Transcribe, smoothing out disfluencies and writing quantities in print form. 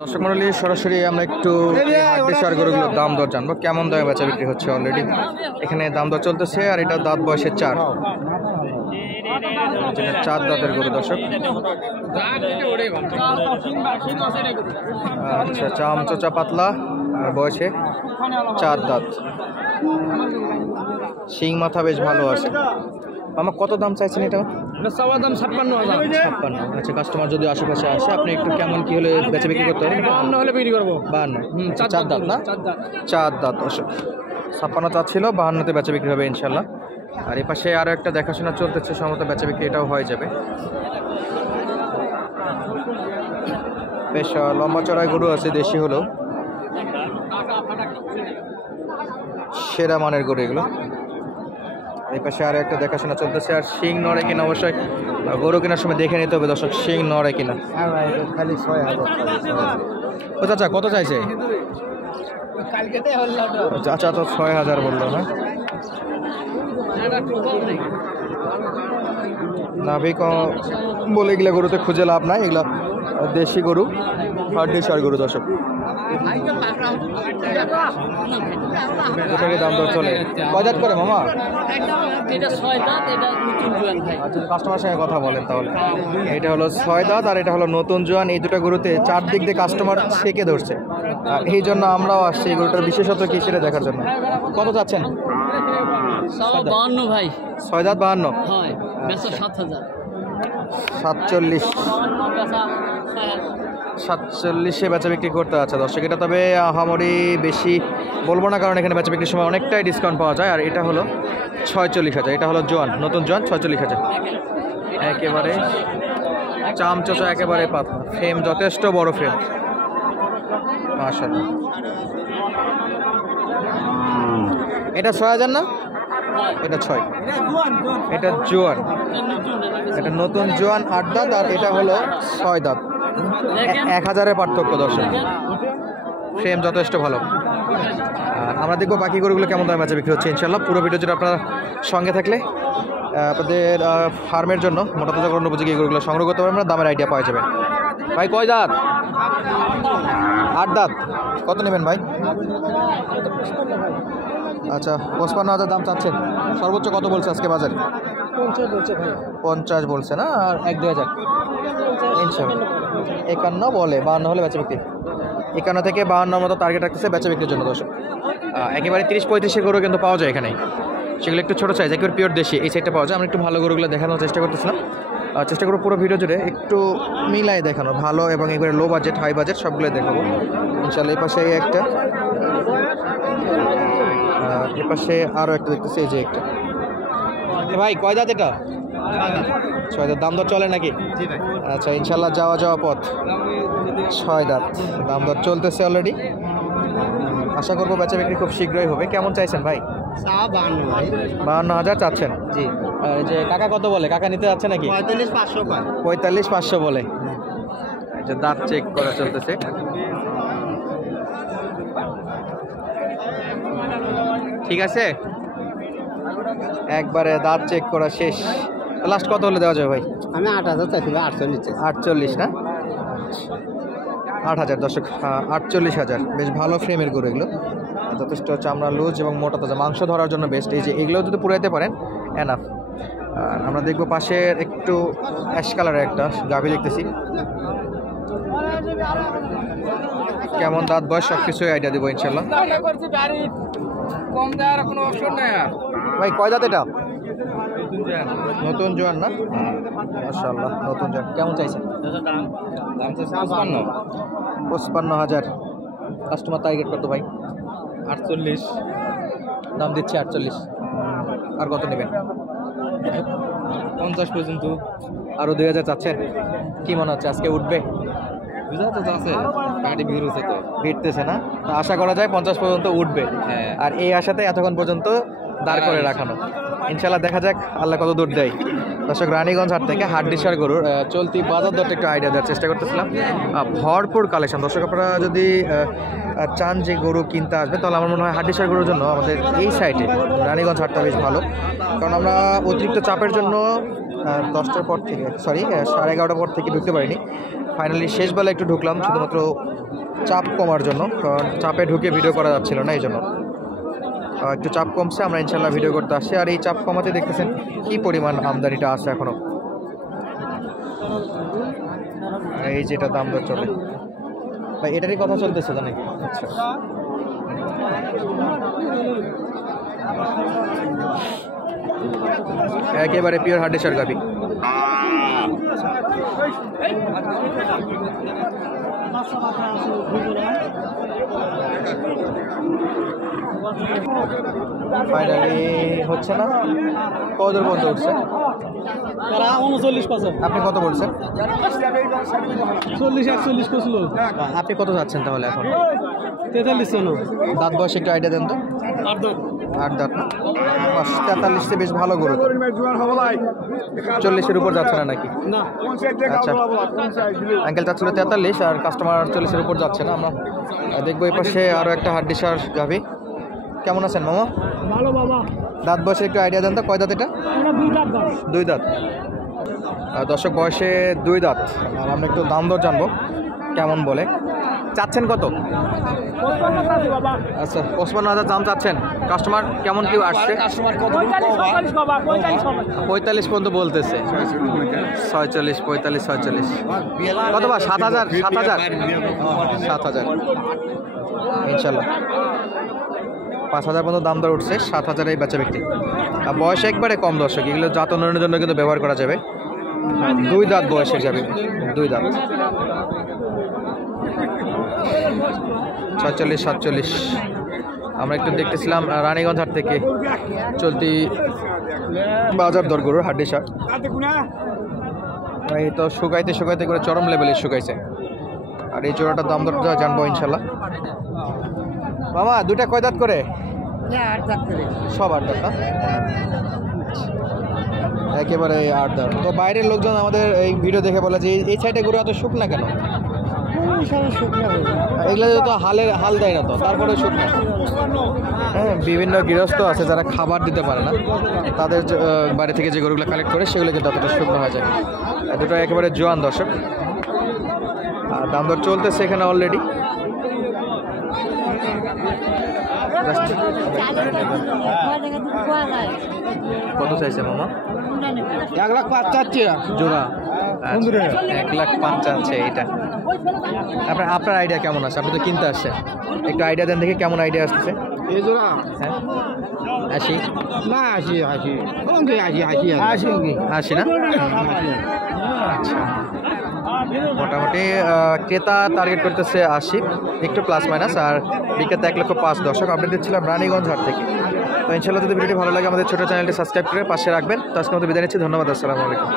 দর্শক মন্ডলী সরাসরি আমরা একটু হাড্ডিসার গরুগুলোর দাম দর জানবো, কেমন দামে বেচা বিক্রি হচ্ছে। অলরেডি এখানে দাম দর চলতেছে, আর এটা দাঁত বয়সের চার, যেটা চার দাঁতের গরু দর্শক। আচ্ছা, চাম চোচা পাতলা আর বয়সে চার দাঁত, শিং মাথা বেশ ভালো আছে। আমার কত দাম চাইছেন এটা? দাম 56,000। 56। আচ্ছা, কাস্টমার যদি আশেপাশে আসে আপনি একটু কেমন কি হলে বেচা বিক্রি করতে পারেন? 52 হলে বিক্রি করবো। 52। চার দাঁত না? চার দাঁত দর্শক। 56 চাচ্ছিল, 52তে বেচা বিক্রি হবে ইনশাল্লাহ। আর এ পাশে আরও একটা দেখাশোনা চলতেছে, সম্ভবত বেচা বিক্রি এটাও হয়ে যাবে। বেশ লম্বা চড়াই গরু আছে, দেশি হলো সেরা মানের গরু এগুলো। এই পাশে আরও একটা দেখাশোনা চলতেছে। আর শিং নড়ে কিনা অবশ্যই গরু কেনার সময় দেখে নিতে হবে দর্শক, শিং নড়ে কিনা। খালি 6,000। ও চাচা কত চাইছে? চাচা তো 6,000 বললো। হ্যাঁ, নাভিক বলে এগুলা গরুতে খুঁজে লাভ নাই, এগুলা দেশি গরু, হাড্ডিসার গরু দর্শক। দুটারই দাম দর চলে। কয় দাঁত করে মামা? আচ্ছা, কাস্টমার সঙ্গে কথা বলেন তাহলে। এটা হলো 6 দাঁত আর এটা হলো নতুন জোয়ান। এই দুটো গরুতে চারদিক দিয়ে কাস্টমার ছেকে ধরছে, এই জন্য আমরাও আসছি এই গরুটার বিশেষত্ব কি সেটা দেখার জন্য। কত চাচ্ছেন? 52 ভাই। 6 দাঁত 52। 7,000। 47 বেচা বিক্রি করতে আছে দর্শক। এটা তবে আহামরি বেশি বলবো না, কারণ এখানে বেচা বিক্রির সময় অনেকটাই ডিসকাউন্ট পাওয়া যায়। আর এটা হলো 46,000। এটা হলো জোয়ান, নতুন জোয়ান, 46,000। একেবারে চামচোচা, একেবারে পাতলা, ফ্রেম যথেষ্ট বড় ফ্রেম, মাশাআল্লাহ। এটা 6,000 না? এটা 6। এটা জোয়ান, এটা নতুন জোয়ান 8 দাঁত, আর এটা হলো 6 দাঁত। 1,000-এর পার্থক্য দর্শক, ফ্রেম যথেষ্ট ভালো। আর আমরা দেখবো বাকি গরুগুলো কেমন দামে বেচা বিক্রি হচ্ছে ইনশাল্লাহ। পুরো ভিডিও যেটা আপনারা সঙ্গে থাকলে আপনাদের ফার্মের জন্য মোটা তাজা কোনো উপযোগী গরুগুলো সংগ্রহ করতে পারবেন, দামের আইডিয়া পাওয়া যাবে। ভাই কয় দাঁত? 8 দাঁত। কত নেবেন ভাই? আচ্ছা, 55,000 দাম চাচ্ছেন। সর্বোচ্চ কত বলছে আজকে বাজারে? 50 বলছে না? আর 1-2,000 ইনশাল্লাহ। 51 বলে, 52 হলে বেচা বিক্রি। 51 থেকে 52 মতো টার্গেট রাখতেছে বেচা বিক্রির জন্য দর্শক। একেবারে 30-35 গরু কিন্তু পাওয়া যায় এখানে, সেগুলো একটু ছোটো সাইজ, একেবারে পিওর দেশি এই সাইডটা পাওয়া যায়। আমরা একটু ভালো গরুগুলো দেখানোর চেষ্টা করতেছিলাম, চেষ্টা করবো পুরো ভিডিও জুড়ে একটু মিলাই দেখানো, ভালো এবং একেবারে লো বাজেট, হাই বাজেট সবগুলোই দেখাবো ইনশাল্লাহ। এই পাশে একটা, এ পাশে আরও একটা দেখতেছি, এই যে একটা। ভাই কয় দাঁত এটা? 6 দাঁত। দাম দর চলে নাকি? আচ্ছা, ইনশাল্লাহ যাওয়া পথ। 6 দাঁত, দাম দর চলতেছে অলরেডি। আশা করবো বেচা বিক্রি খুব শীঘ্রই হবে। কেমন চাইছেন ভাই? 52,000 চাচ্ছেন। জি। আর যে কাকা কত বলে? কাকা নিতে যাচ্ছে নাকি? 45,500 বলে। যে দাঁত চেক করা চলতেছে। ঠিক আছে, একবারে দাঁত চেক করা শেষ। লাস্ট কত হলে দেওয়া যাবে ভাই? আমি 8,000 চাইছি ভাই। 48। 48 না? 8,000 দর্শক, 48,000। বেশ ভালো ফ্রেমের গরু এগুলো, যথেষ্ট চামড়া লুজ এবং মোটা তাজা, মাংস ধরার জন্য বেস্ট। এই যে এগুলো যদি পুরাইতে পারেন এনাফ। আর আমরা দেখবো পাশের একটু অ্যাশ কালারের একটা গাভী দেখতেছি, কেমন দাঁত বয়স সব কিছুই আইডিয়া দেবো ইনশাল্লাহ। ভাই কয় দাঁত এটা? নতুন জোয়ান না? মাশাআল্লাহ, নতুন জোয়ান। কেমন চাইছেন? 55,000। কাস্টমার টার্গেট কত ভাই? 48। দাম দিচ্ছে 48। আর কত নেবেন? 50 পর্যন্ত। আরও 2,000 চাচ্ছেন? কি মনে হচ্ছে আজকে উঠবে? বুঝা তো আছে, গাড়ি ভিড় হচ্ছে তো, ভিড়তেছে না? তো আশা করা যায় 50 পর্যন্ত উঠবে। হ্যাঁ। আর এই আশাতে এতক্ষণ পর্যন্ত দাঁড় করে রাখানো, ইনশাল্লাহ দেখা যাক আল্লাহ কত দূর দেয়। দর্শক, রানীগঞ্জ হাট থেকে হাড্ডিসার গরুর চলতি বাজার দরটা একটু আইডিয়া দেওয়ার চেষ্টা করতেছিলাম। ভরপুর কালেকশন দর্শক। আপনারা যদি চান যে গরু কিনতে আসবে, তাহলে আমার মনে হয় হাড্ডিসার গরুর জন্য আমাদের এই সাইডে রানীগঞ্জ হাটটা বেশ ভালো, কারণ আমরা অতিরিক্ত চাপের জন্য 10টার পর থেকে, সরি 11:30টার পর থেকে ঢুকতে পারিনি। ফাইনালি শেষ বেলা একটু ঢুকলাম শুধুমাত্র চাপ কমার জন্য, কারণ চাপে ঢুকে ভিডিও করা যাচ্ছিল না, এই জন্য একটু চাপ কমছে, আমরা ইনশাল্লাহ ভিডিও করতে আসছি। আর এই চাপ কমাতে দেখতেছেন কি পরিমাণ আমদানিটা আছে এখনো। এই যেটা দাম দর চলে ভাই, এটারই কথা চলতেছে তো নাকি? আচ্ছা, একেবারে পিওর হার্ডেশার গাবি। ফাইনালি হচ্ছে না, কত দূর পর্যন্ত উঠছে? 39 আপনি কত বলছেন? 40-41 করছিল। আপনি কত যাচ্ছেন তাহলে এখন? 43 জন। দাঁত বয়স একটু আইডিয়া দেন তো। 8 দাঁত না? 43 বেশ ভালো গরু। 40-এর উপর যাচ্ছে না নাকি? না। আচ্ছা, আঙ্কেল চাচ্ছিল 43 আর কাস্টমার 40-এর উপর যাচ্ছে না। আমরা দেখবো এই পাশে আরও একটা হাড্ডিসার গাভি। কেমন আছেন মামা? ভালো বাবা। দাঁত বয়সে একটু আইডিয়া দেন তো, কয় দাঁত এটা? আমরা 2 দাঁত দাও। 2 দাঁত। দর্শক বয়সে 2 দাঁত। আর আমরা একটু দাম দর জানবো কেমন বলে। চাচ্ছেন কত? বাবা। আচ্ছা, 55,000 দাম চাচ্ছেন। কাস্টমার কেমন কেউ আসছে? 45 বাবা, 45 হবে। 45 পর্যন্ত বলতেছে। 46, 45, 46 কত বা? 7,000, 7,000, 7,000 ইনশাল্লাহ। 5,000 পর্যন্ত দাম দর উঠছে, 7,000 এই বাচ্চা ব্যক্তি। আর বয়স একবারে কম দর্শক, এগুলো জাত উন্নয়নের জন্য কিন্তু ব্যবহার করা যাবে। 2 দাঁত বয়সের যাবে, 2 দাঁত। 46, 47 আমরা একটু দেখতেছিলাম রানীগঞ্জ হাট থেকে চলতি বাজার দর গরুর হাড্ডিসার। এই তো শুকাইতে শুকাইতে করে চরম লেভেলে শুকাইছে। আর এই জোড়াটার দাম দর জানবো ইনশাল্লাহ। মামা দুটা কয় দাঁত করে? সব 8 দাঁত না? একেবারে 8 দাঁত। তো বাইরের লোকজন আমাদের এই ভিডিও দেখে বলে যে এই সাইডে গরু এত শুকনা কেন? এগুলো তো হাল দেয় না, তো তারপরে শুকনো। হ্যাঁ, বিভিন্ন গৃহস্থ আছে যারা খাবার দিতে পারে না, তাদের বাড়ি থেকে যে গরুগুলো কালেক্ট করে সেগুলো কিন্তু অতটা শুকনো হয়ে যায়। দুটো একেবারে জোয়ান দর্শক। আর দাম দর চলতেছে এখানে অলরেডি। কত চাইছে মামা? 1,05,000 চাচ্ছে জোড়া। 1,05,000 চাচ্ছে এইটা। আপনার আইডিয়া কেমন আছে? আপনি তো কিনতে আসছেন, একটু আইডিয়া দেন দেখি কেমন আইডিয়া আসতেছে। এই জোড়া? হ্যাঁ, 80 না, 80 80 না? আচ্ছা, মোটামুটি ক্রেতা টার্গেট করতেছে 80, একটু প্লাস মাইনাস। আর বিক্রেতা 1,05,000 দর্শক। আপডেট দিচ্ছিলাম রানীগঞ্জ হাট থেকে। তো ইনশাল্লাহ যদি ভিডিওটি ভালো লাগে আমাদের ছোটো চ্যানেলটি সাবস্ক্রাইব করে পাশে রাখবেন। তো আজকে মতো বিদায় নিচ্ছি, ধন্যবাদ, আসসালামু আলাইকুম।